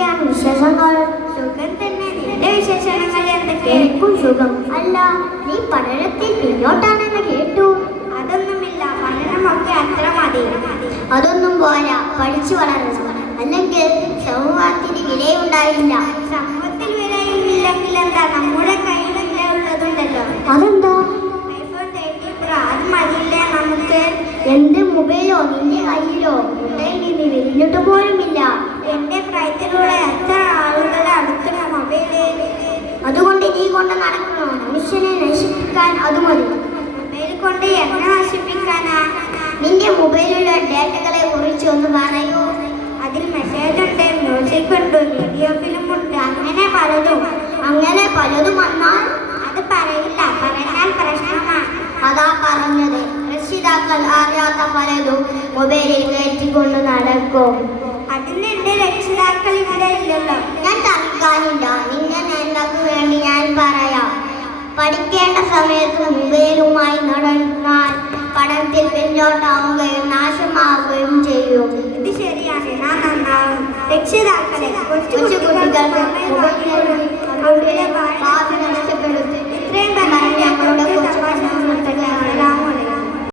എന്തൊക്കെയാണ് വിശേഷങ്ങൾ? സുഖം തന്നെ. നിന്റെ വിശേഷങ്ങൾ എന്തൊക്കെ? എനിക്കും സുഖം. അല്ല, നീ പഠനത്തിൽ പിന്നോട്ടാണെന്ന് കേട്ടു. അതൊന്നുമില്ല, പഠനമൊക്കെ അത്ര മതി. അതൊന്നും പോരാ, പഠിച്ചു വളരണം. അല്ലെങ്കിൽ സമൂഹത്തിന് വിലയുണ്ടായില്ല. സമൂഹത്തിൽ വിലയില്ലെങ്കിൽ എന്താ, നമ്മുടെ കയ്യിൽ വിലയുള്ളതുണ്ടല്ലോ. അതെന്താ? iPhone 13 Pro, അത് മതിയില്ലേ നമുക്ക്? എന്റെ മൊബൈലോ നിന്റെ കയ്യിലോ മുട്ടയിൽ നിന്ന് വിരിഞ്ഞിട്ട് പോലുമില്ല. എന്റെ പ്രായത്തിലുള്ള എത്ര ആളുകളുടെ അടുത്തുള്ള മൊബൈല്. അതുകൊണ്ട് നീ കൊണ്ട് നടക്കണോ? മനുഷ്യനെ നശിപ്പിക്കാൻ അത് മതി. മൊബൈൽ കൊണ്ട് എങ്ങനെ നശിപ്പിക്കാനാ? നിന്റെ മൊബൈലിലുള്ള ഡേറ്റകളെ കുറിച്ച് ഒന്ന് പറയൂ. അതിൽ മെസ്സേജ് ഉണ്ട്, മ്യൂസിക് ഉണ്ട്, വീഡിയോ ഫിലിം ഉണ്ട്, അങ്ങനെ പലതും. അങ്ങനെ പലതും വന്നാൽ അത് പറയില്ല, പറഞ്ഞാൽ പ്രശ്നമാണ്. അതാ പറഞ്ഞത്, രക്ഷിതാക്കൾ അറിയാത്ത പലതും മൊബൈലിൽ കയറ്റിക്കൊണ്ട് നടക്കും. അതിന് എന്റെ രക്ഷിതാക്കൾ ഇവിടെ ഇല്ലല്ലോ. ഞാൻ തർക്കാനില്ല, നിന്റെ നന്മക്ക് വേണ്ടി ഞാൻ പറയാം. പഠിക്കേണ്ട സമയത്ത് മൊബൈലുമായി നടന്നാൽ പഠനത്തിൽ പിന്നോട്ടാവുകയും നാശമാവുകയും ചെയ്യും. ഇത് ശരിയാണ്, ഞാൻ നന്നാവും. രക്ഷിതാക്കളെ കൊച്ചു കുട്ടികൾക്ക് മൊബൈൽ